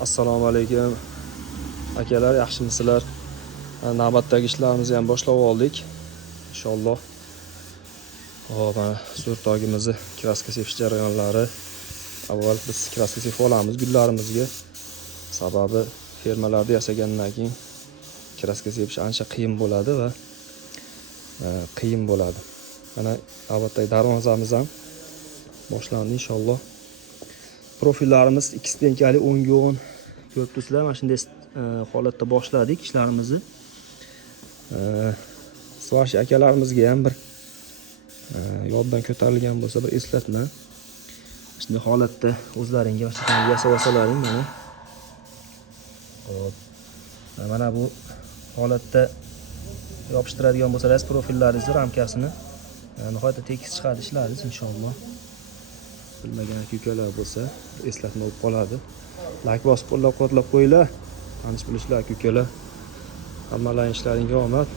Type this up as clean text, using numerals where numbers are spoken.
Assalomu alaykum akalar, yaxshimisizlar? Navbatdagi ishlarimizni ham boshlab oldik inshaalloh. Hop, mana surtogimizni kraska sepish jarayonlari. Avval biz kraska sepib olamiz gullarimizga. Sababi fermalarda yasagandan keyin kraska sepish ancha qiyin bo'ladi va qiyin bo'ladi. Mana navbatdagi darvozamiz ham boshlandi inshaalloh. Profillarimiz ikkisi tenkali 10 ga 10 ko'rib turibsizlar. Mana shunday holatda boshladik ishlarimizni. Svarshi akalarimizga ham bir yoddan ko'tarilgan bo'lsa bir eslatma. Shunday holatda o'zlaringga yasab olsalaring mana. Hop. Mana bu holatda yopishtiradigan bo'lsangiz profillaringizni ramkasini nihoyatda tekis chiqadi ishlaringiz inshaalloh. Bilmagan aka-ukalar bo'lsa eslatma bo'lib qoladi. Like bosib qo'llab-quvvatlab qo'yinglar. Tanish bilishlar aka-ukalar. Hammalarning ishlaringizga omad.